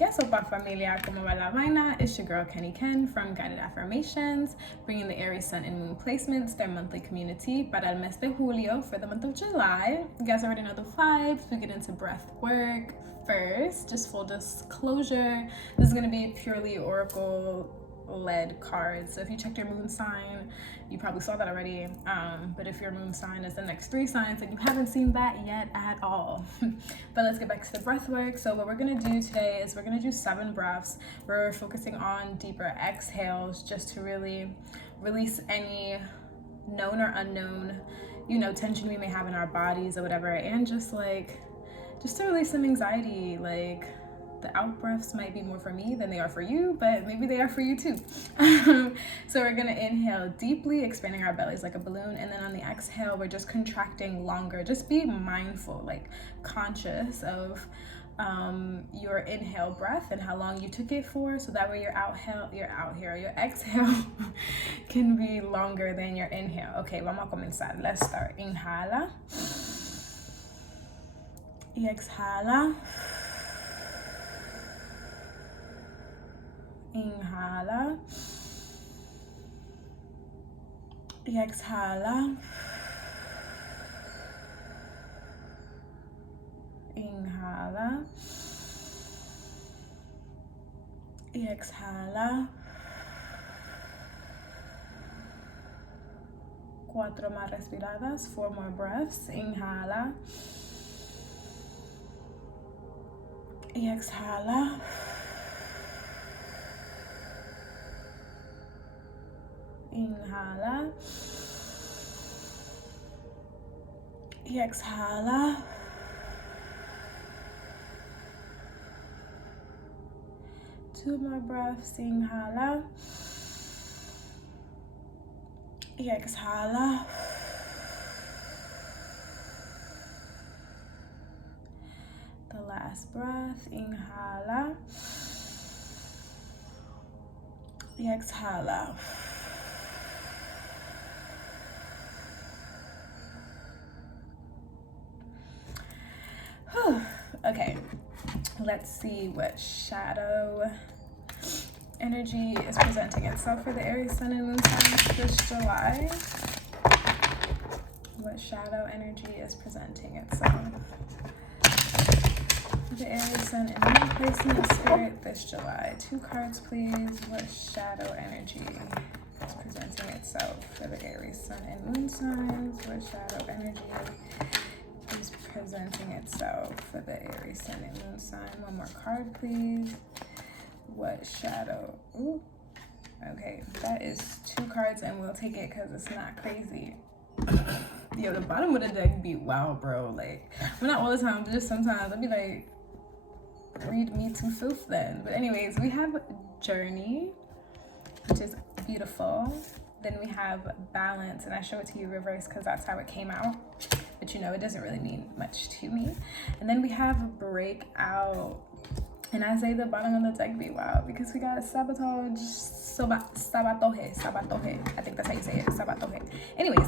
¿Qué sopa familia? ¿Cómo va la vaina? It's your girl Kenny Ken from Guided Affirmations, bringing the Aries Sun and Moon placements, their monthly community para el mes de julio for the month of July. You guys already know the vibes. We get into breath work first. Just full disclosure, this is going to be purely oracle led cards. So if you checked your moon sign, you probably saw that already, but if your moon sign is the next 3 signs, then you haven't seen that yet at all. But let's get back to the breath work. So what we're going to do today is we're going to do 7 breaths. We're focusing on deeper exhales just to really release any known or unknown, tension we may have in our bodies or whatever, and just to release some anxiety. Like, the out breaths might be more for me than they are for you, but maybe they are for you too. So we're gonna inhale deeply, expanding our bellies like a balloon, and then on the exhale, we're just contracting longer. Just be mindful, conscious of your inhale breath and how long you took it for, so that way your exhale can be longer than your inhale. Okay, vamos a comenzar. Let's start. Inhala y exhala. Inhala y exhala. Inhala y exhala. 4 más respiradas, 4 more breaths. Inhala y exhala. Inhala y exhala. Two more breaths. Inhala y exhala. The last breath. Inhala y exhala. Okay, let's see what shadow energy is presenting itself for the Aries Sun and Moon signs this July. What shadow energy is presenting itself for the Aries Sun and Moon placement spirit this July? 2 cards, please. What shadow energy is presenting itself for the Aries Sun and Moon signs? What shadow energy is presenting itself for the Aries Sun and Moon sign? 1 more card, please. What shadow? Ooh, okay, that is 2 cards, and we'll take it because it's not crazy. Yo, the bottom of the deck be wow, bro. Well, not all the time, but just sometimes I'll be like, read me to filth then. But anyways, we have Journey, which is beautiful. Then we have Balance, and I show it to you reverse because that's how it came out. But it doesn't really mean much to me. And then we have Breakout. And I say the bottom of the deck be wild because we got Sabotage, Sabatoje. I think that's how you say it, Sabatoje. Anyways,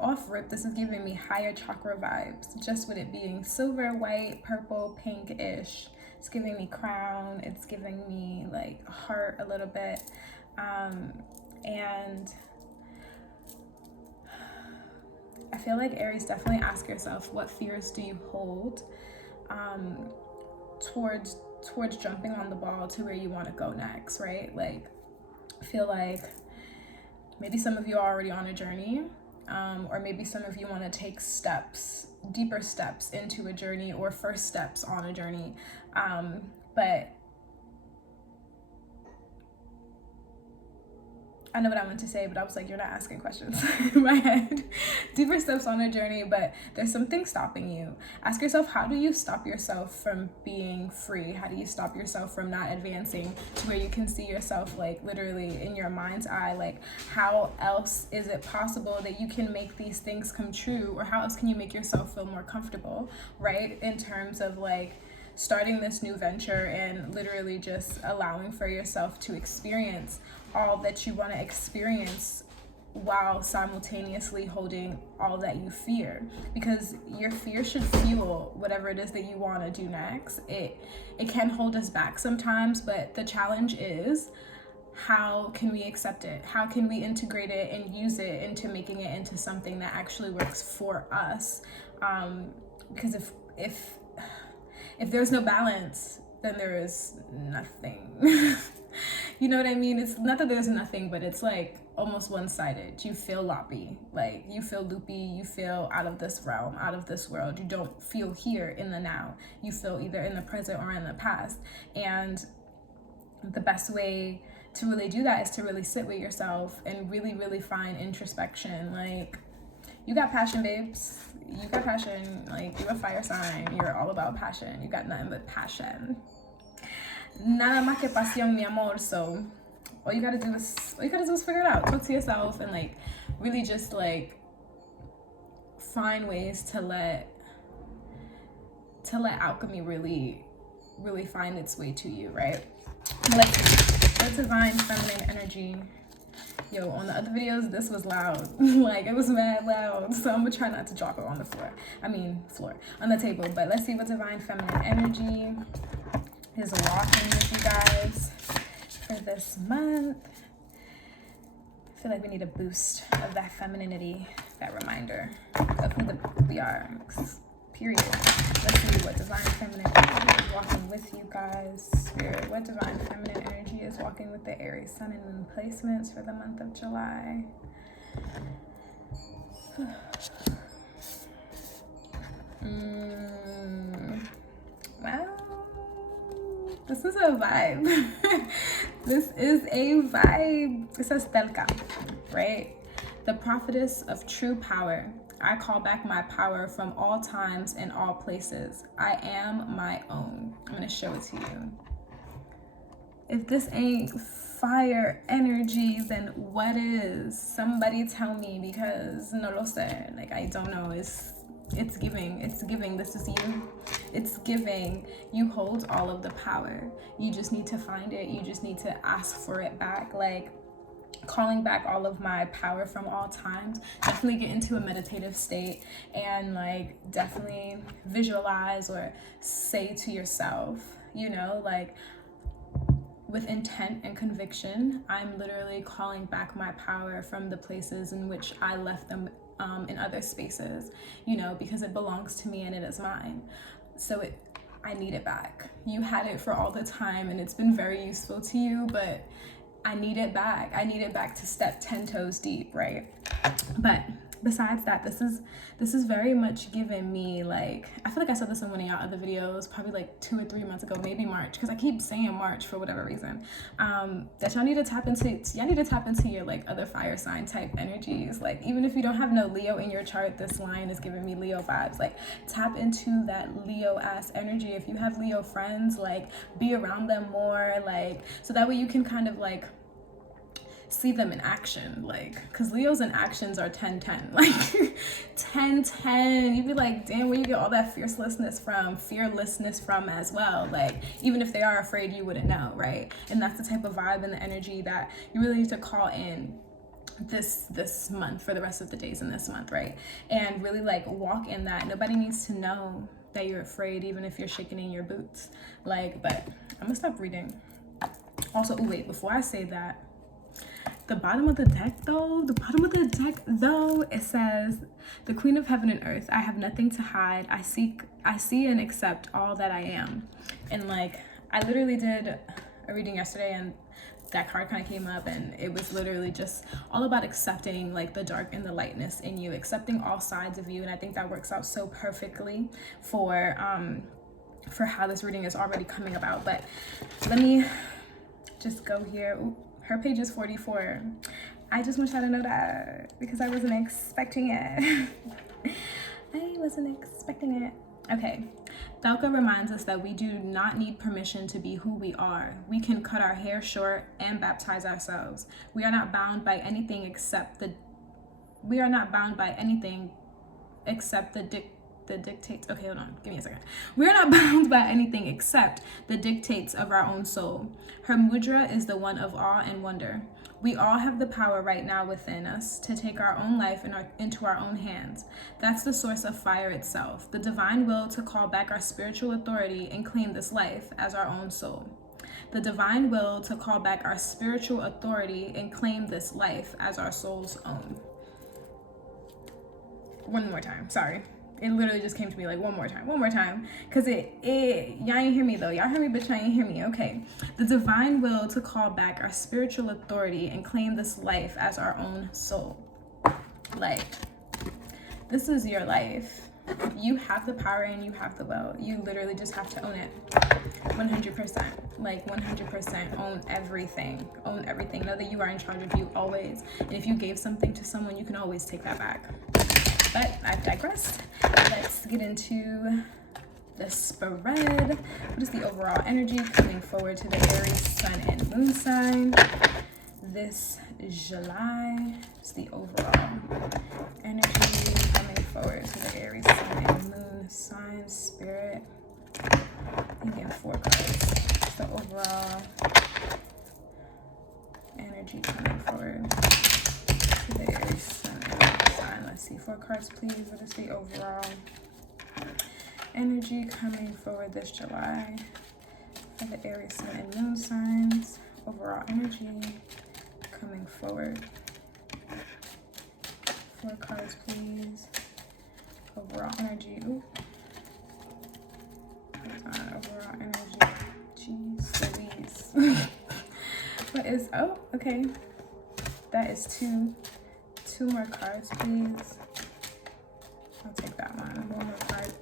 off rip, this is giving me higher chakra vibes, just with it being silver, white, purple, pink-ish. It's giving me crown, it's giving me heart a little bit. And I feel like Aries, definitely ask yourself, what fears do you hold towards jumping on the ball to where you want to go next, right? I feel like maybe some of you are already on a journey, or maybe some of you want to take deeper steps into a journey, or first steps on a journey, but I know what I meant to say, but I was like, you're not asking questions in my head. Deeper steps on a journey, but there's something stopping you. Ask yourself, how do you stop yourself from being free? How do you stop yourself from not advancing to where you can see yourself literally in your mind's eye? How else is it possible that you can make these things come true? Or how else can you make yourself feel more comfortable, right? In terms of starting this new venture and literally just allowing for yourself to experience all that you want to experience while simultaneously holding all that you fear, because your fear should fuel whatever it is that you want to do next. It can hold us back sometimes, but the challenge is, how can we accept it? How can we integrate it and use it into making it into something that actually works for us? Because if there's no balance, then there is nothing. You know what I mean? It's not that there's nothing, but it's like almost one-sided. You feel loppy, like you feel loopy, you feel out of this realm, out of this world. You don't feel here in the now. You feel either in the present or in the past. And the best way to really do that is to really sit with yourself and really, really find introspection. Like, you got passion, babes. You got passion. Like, you're a fire sign. You're all about passion. You got nothing but passion. Nada más que pasión, mi amor. So all you gotta do is figure it out. Talk to yourself and like really just like find ways to let alchemy really, really find its way to you, right? Let divine feminine energy. Yo, on the other videos, this was loud. Like, it was mad loud. So I'm gonna try not to drop it on the floor. On the table. But let's see what divine feminine energy is walking with you guys for this month. I feel like we need a boost of that femininity, that reminder of who we are, period. Let's see what divine feminine energy is walking with you guys. Spirit, what divine feminine energy is walking with the Aries sun and moon placements for the month of July? Well, this is a vibe. This is a vibe. It says Telka, right? The prophetess of true power. I call back my power from all times and all places. I am my own. I'm going to show it to you. If this ain't fire energy, then what is? Somebody tell me, because no lo sé. Like, I don't know. It's giving. This is you. It's giving. You hold all of the power. You just need to find it. You just need to ask for it back. Like, calling back all of my power from all times. Definitely get into a meditative state and like definitely visualize or say to yourself, you know, like with intent and conviction, I'm literally calling back my power from the places in which I left them in other spaces, you know, because it belongs to me and it is mine. So I need it back. You had it for all the time and it's been very useful to you, but I need it back. I need it back to step 10 toes deep, right? But besides that, this is very much giving me, like, I feel like I said this in one of y'all other videos, probably like 2 or 3 months ago, maybe March, because I keep saying March for whatever reason, that y'all need to tap into your like other fire sign type energies. Like, even if you don't have no Leo in your chart, this line is giving me Leo vibes. Like, tap into that Leo ass energy. If you have Leo friends, like, be around them more, like, so that way you can kind of like see them in action, like, because Leos in actions are 10-10, like 10-10. You'd be like, damn, where you get all that fearlessness from as well. Like, even if they are afraid, you wouldn't know, right? And that's the type of vibe and the energy that you really need to call in this month, for the rest of the days in this month, right? And really like walk in that. Nobody needs to know that you're afraid, even if you're shaking in your boots. Like, but I'm gonna stop reading. Also, wait, before I say that, the bottom of the deck though, it says, the Queen of Heaven and Earth, I have nothing to hide. I see and accept all that I am. And like, I literally did a reading yesterday and that card kind of came up, and it was literally just all about accepting like the dark and the lightness in you, accepting all sides of you. And I think that works out so perfectly for how this reading is already coming about. But let me just go here. Ooh, her page is 44. I just want y'all to know that, because I wasn't expecting it. Okay. Thalka reminds us that we do not need permission to be who we are. We can cut our hair short and baptize ourselves. We are not bound by anything except the dictates. Okay, hold on. Give me a second. We're not bound by anything except the dictates of our own soul. Her mudra is the one of awe and wonder. We all have the power right now within us to take our own life into our own hands. That's the source of fire itself, the divine will to call back our spiritual authority and claim this life as our own soul. The divine will to call back our spiritual authority and claim this life as our soul's own. One more time, sorry. It literally just came to me like one more time. Cause y'all ain't hear me though. Y'all heard me, but y'all ain't hear me. Okay. The divine will to call back our spiritual authority and claim this life as our own soul. Like, this is your life. You have the power and you have the will. You literally just have to own it. 100%. Like 100% own everything. Own everything. Know that you are in charge of you always. And if you gave something to someone, you can always take that back. But I've digressed. Let's get into the spread. What is the overall energy coming forward to the Aries sun and moon sign this July? It's the overall energy coming forward to the Aries sun and moon sign spirit. I'm getting 4 cards. It's the overall energy coming forward to the Aries sun and moon sign. Let's see, 4 cards please. What is the overall energy coming forward this July for the Aries sun and moon signs? Overall energy coming forward. 4 cards please. Overall energy. Ooh. Hold on. Overall energy. Jeez Louise. What is, oh, okay. That is 2 more cards please. I'll take that one. 1 more card.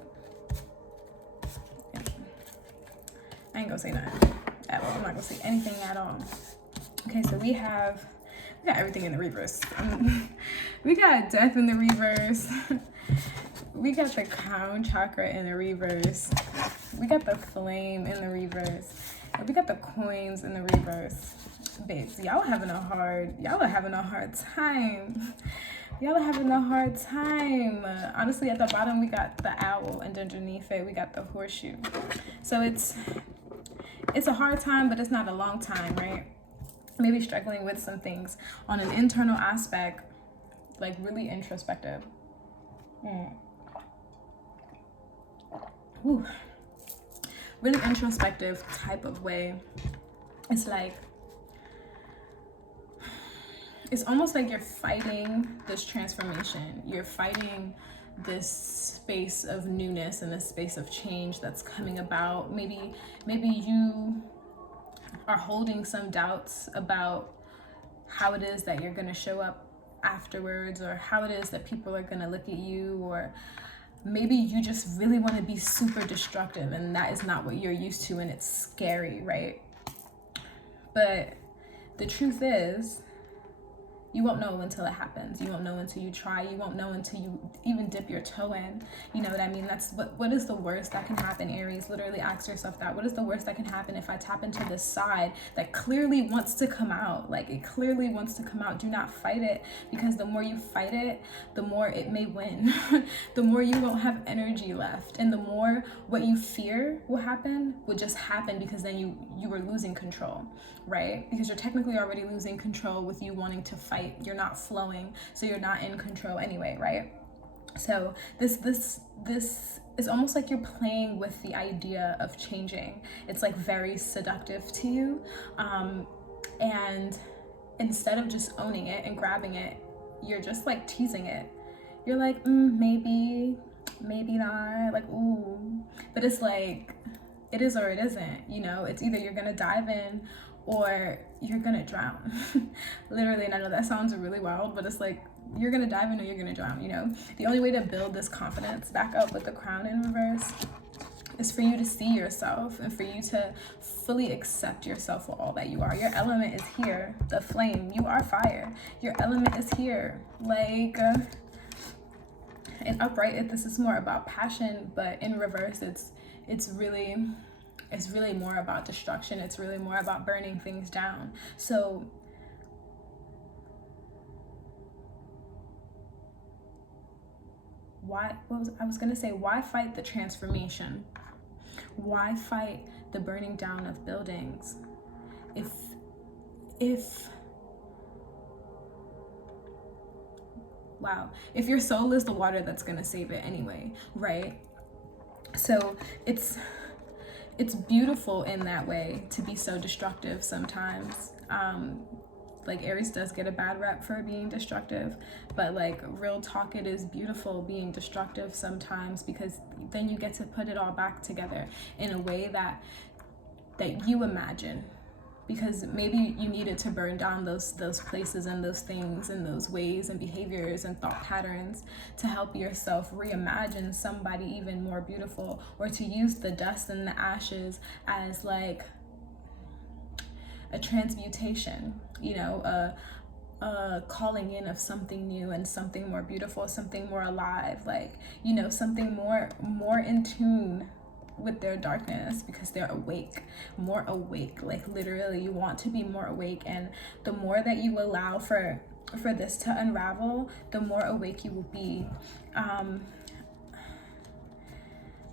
I ain't gonna say nothing at all. I'm not gonna say anything at all. Okay, so we got everything in the reverse. We got death in the reverse. We got the crown chakra in the reverse. We got the flame in the reverse. And we got the coins in the reverse. Babes, y'all are having a hard time. Y'all are having a hard time. Honestly, at the bottom, we got the owl, and underneath it, we got the horseshoe. So it's a hard time, but it's not a long time, right? Maybe struggling with some things on an internal aspect, like really introspective. Ooh. Really introspective type of way. It's like, it's almost like you're fighting this transformation. You're fighting this space of newness and this space of change that's coming about. Maybe you are holding some doubts about how it is that you're going to show up afterwards, or how it is that people are going to look at you, or maybe you just really want to be super destructive and that is not what you're used to, and it's scary, right? But the truth is, you won't know until it happens. You won't know until you try. You won't know until you even dip your toe in. You know what I mean? That's what is the worst that can happen, Aries? Literally ask yourself that. What is the worst that can happen if I tap into this side that clearly wants to come out? Like, it clearly wants to come out. Do not fight it, because the more you fight it, the more it may win. The more you won't have energy left. And the more what you fear will happen will just happen, because then you were losing control, right? Because you're technically already losing control with you wanting to fight. You're not flowing, so you're not in control anyway, right? So this is almost like you're playing with the idea of changing. It's like very seductive to you, and instead of just owning it and grabbing it, you're just like teasing it. You're like, maybe not, like, ooh. But it's like, it is or it isn't, you know? It's either you're gonna dive in or you're gonna drown. Literally. And I know that sounds really wild, but it's like, you're gonna dive in or you're gonna drown, you know? The only way to build this confidence back up with the crown in reverse is for you to see yourself and for you to fully accept yourself for all that you are. Your element is here, the flame. You are fire. Your element is here. Like, in upright, this is more about passion, but in reverse, it's really more about destruction. It's really more about burning things down. So why fight the transformation? Why fight the burning down of buildings if wow. If your soul is the water, that's going to save it anyway, right? So it's beautiful in that way to be so destructive sometimes. Like Aries does get a bad rep for being destructive, but like real talk, it is beautiful being destructive sometimes, because then you get to put it all back together in a way that you imagine, because maybe you needed to burn down those places and those things and those ways and behaviors and thought patterns to help yourself reimagine somebody even more beautiful, or to use the dust and the ashes as like a transmutation, you know, a calling in of something new and something more beautiful, something more alive, like, you know, something more in tune with their darkness, because they're more awake, like literally you want to be more awake. And the more that you allow for this to unravel, the more awake you will be. I'm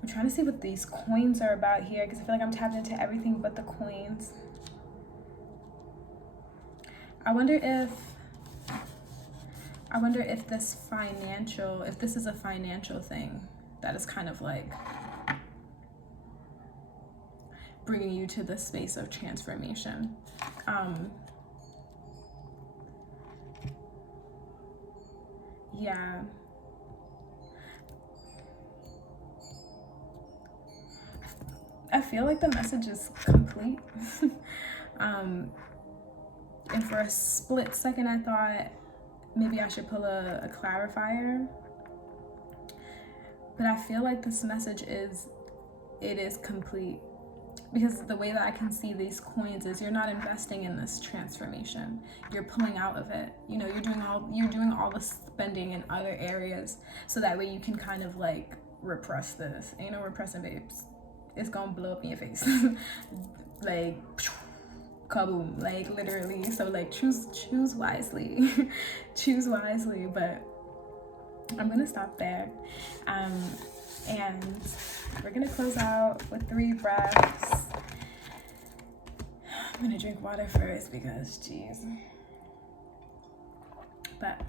trying to see what these coins are about here, because I feel like I'm tapped into everything but the coins. I wonder if this is a financial thing that is kind of like bringing you to this space of transformation. Yeah. I feel like the message is complete. And for a split second, I thought maybe I should pull a clarifier. But I feel like this message is complete, because the way that I can see these coins is you're not investing in this transformation. You're pulling out of it. You know, you're doing all the spending in other areas, so that way you can kind of like repress this. Ain't no repressing, babes. It's gonna blow up in your face. Like kaboom, like literally. So like choose wisely. Choose wisely. But I'm gonna stop there, and we're gonna close out with 3 breaths. I'm gonna drink water first because geez. But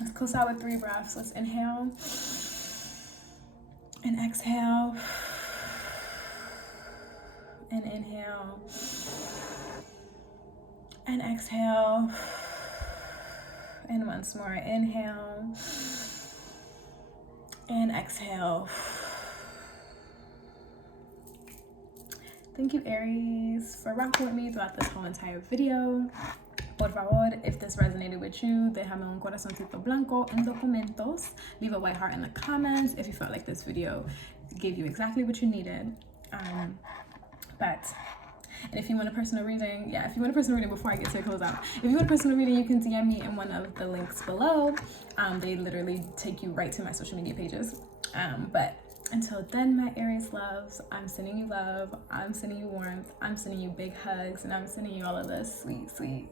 let's close out with 3 breaths. Let's inhale and exhale, and inhale and exhale, and once more, inhale and exhale. Thank you, Aries, for rocking with me throughout this whole entire video. Por favor, if this resonated with you, déjame un corazoncito blanco en documentos. Leave a white heart in the comments if you felt like this video gave you exactly what you needed. And if you want a personal reading, if you want a personal reading before I get to close out, if you want a personal reading, you can DM me in one of the links below. They literally take you right to my social media pages. But until then, my Aries loves, I'm sending you love, I'm sending you warmth, I'm sending you big hugs, and I'm sending you all of this sweet honey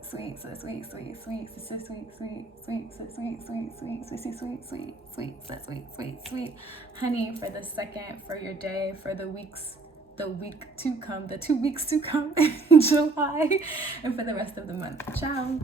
for the second, for your day, for the weeks, the week to come, the 2 weeks to come in July, and for the rest of the month. Ciao.